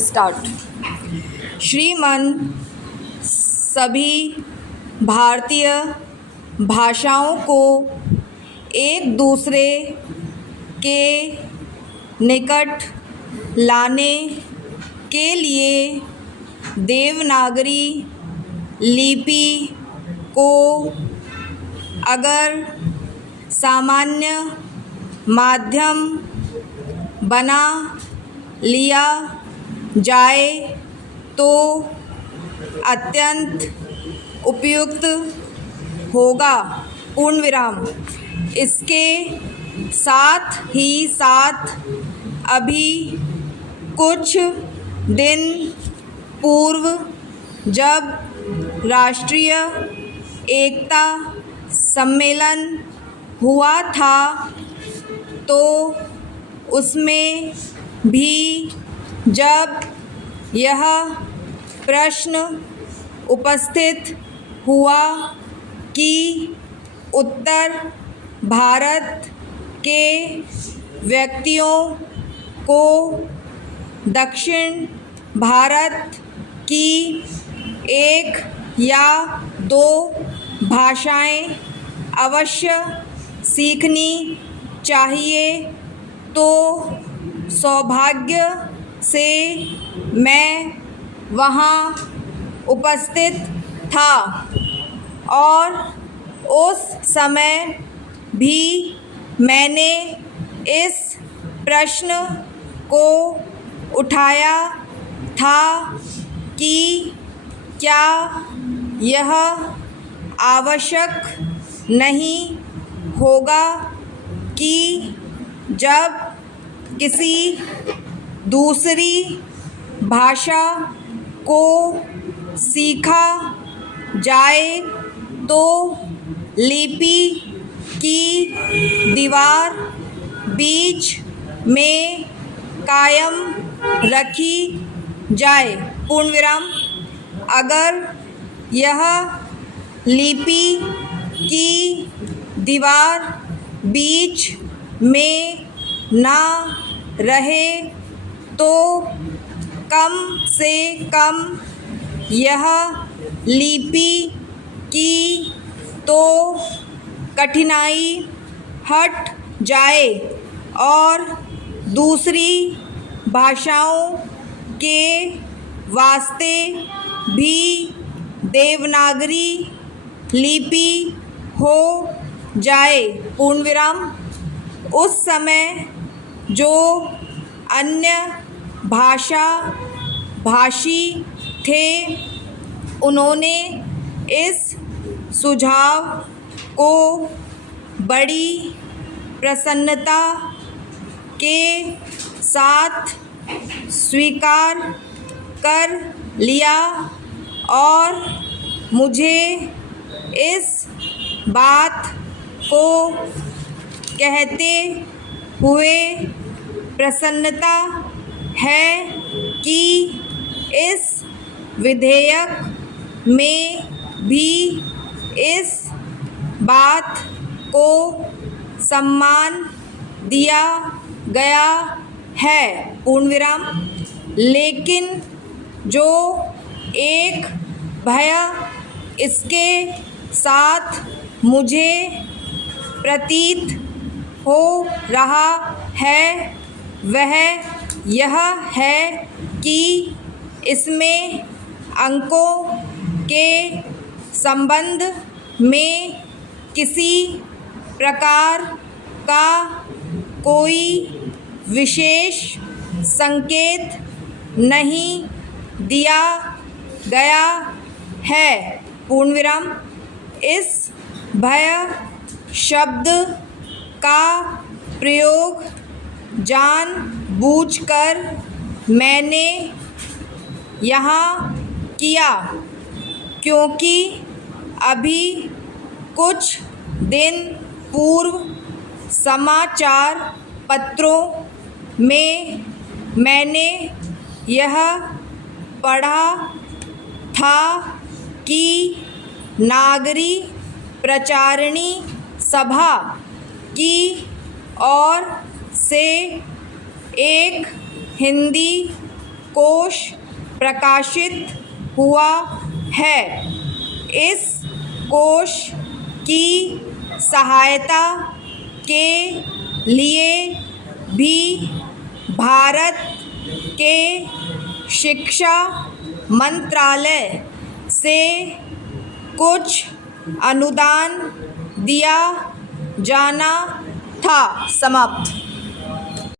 Start. श्रीमान सभी भारतीय भाषाओं को एक दूसरे के निकट लाने के लिए देवनागरी लिपि को अगर सामान्य माध्यम बना लिया जाए तो अत्यंत उपयुक्त होगा। पूर्ण विराम। इसके साथ ही साथ अभी कुछ दिन पूर्व जब राष्ट्रीय एकता सम्मेलन हुआ था तो उसमें भी जब यह प्रश्न उपस्थित हुआ कि उत्तर भारत के व्यक्तियों को दक्षिण भारत की एक या दो भाषाएं अवश्य सीखनी चाहिए तो सौभाग्य से मैं वहाँ उपस्थित था और उस समय भी मैंने इस प्रश्न को उठाया था कि क्या यह आवश्यक नहीं होगा कि जब किसी दूसरी भाषा को सीखा जाए तो लिपि की दीवार बीच में कायम रखी जाए। पूर्ण विराम। अगर यह लिपि की दीवार बीच में ना रहे तो कम से कम यह लिपि की तो कठिनाई हट जाए और दूसरी भाषाओं के वास्ते भी देवनागरी लिपि हो जाए। पूर्ण विराम। उस समय जो अन्य भाषी थे उन्होंने इस सुझाव को बड़ी प्रसन्नता के साथ स्वीकार कर लिया और मुझे इस बात को कहते हुए प्रसन्नता है कि इस विधेयक में भी इस बात को सम्मान दिया गया है। पूर्ण विराम। लेकिन जो एक भय इसके साथ मुझे प्रतीत हो रहा है वह यह है कि इसमें अंकों के संबंध में किसी प्रकार का कोई विशेष संकेत नहीं दिया गया है। पूर्ण विराम। इस भय शब्द का प्रयोग जानबूझकर मैंने यहाँ किया क्योंकि अभी कुछ दिन पूर्व समाचार पत्रों में मैंने यह पढ़ा था कि नागरी प्रचारिणी सभा की ओर से एक हिंदी कोश प्रकाशित हुआ है। इस कोश की सहायता के लिए भी भारत के शिक्षा मंत्रालय से कुछ अनुदान दिया जाना था। समाप्त।